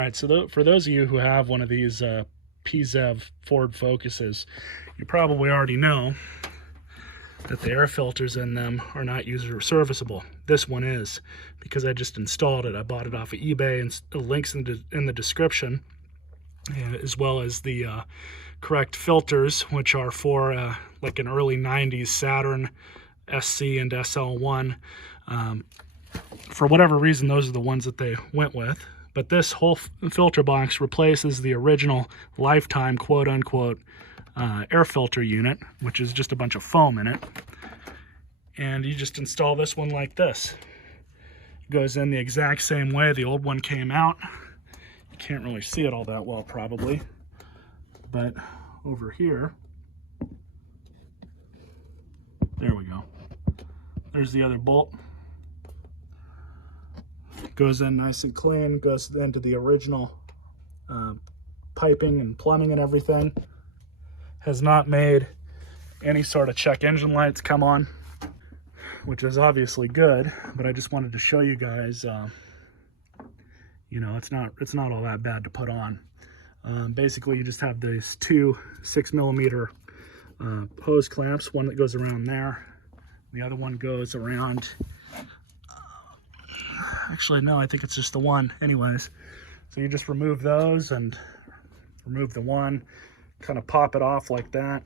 All right, so for those of you who have one of these PZEV Ford Focuses, you probably already know that the air filters in them are not user serviceable. This one is, because I just installed it. I bought it off of eBay, and the links in the description, as well as the correct filters, which are for like an early 90s Saturn SC and SL1. For whatever reason, those are the ones that they went with. But this whole filter box replaces the original lifetime quote-unquote air filter unit, which is just a bunch of foam in it. And you just install this one like this. It goes in the exact same way the old one came out. You can't really see it all that well probably, but over here, there we go. There's the other bolt. Goes in nice and clean, goes into the original piping and plumbing and everything. Has not made any sort of check engine lights come on, which is obviously good, but I just wanted to show you guys, you know, it's not all that bad to put on. Basically, you just have these two 6mm hose clamps, one that goes around there, the other one goes around, actually no, I think it's just the one. Anyways, so you just remove those and remove the one, kind of pop it off like that,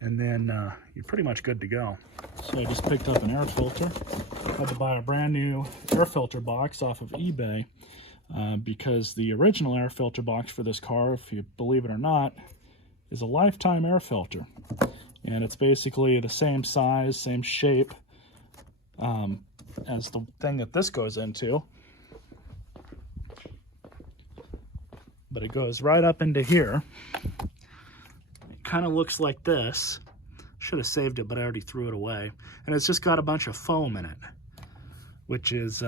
and then you're pretty much good to go. So I just picked up an air filter. I had to buy a brand new air filter box off of eBay because the original air filter box for this car, if you believe it or not, is a lifetime air filter. And it's basically the same size, same shape as the thing that this goes into. But it goes right up into here. It kind of looks like this. Should have saved it, but I already threw it away. And it's just got a bunch of foam in it, which is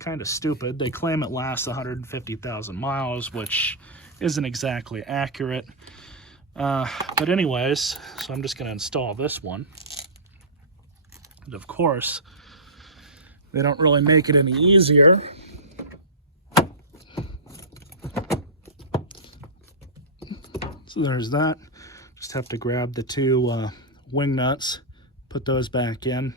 kind of stupid. They claim it lasts 150,000 miles, which isn't exactly accurate. But anyways, so I'm just going to install this one. And of course, they don't really make it any easier. So there's that. Just have to grab the two wing nuts, put those back in,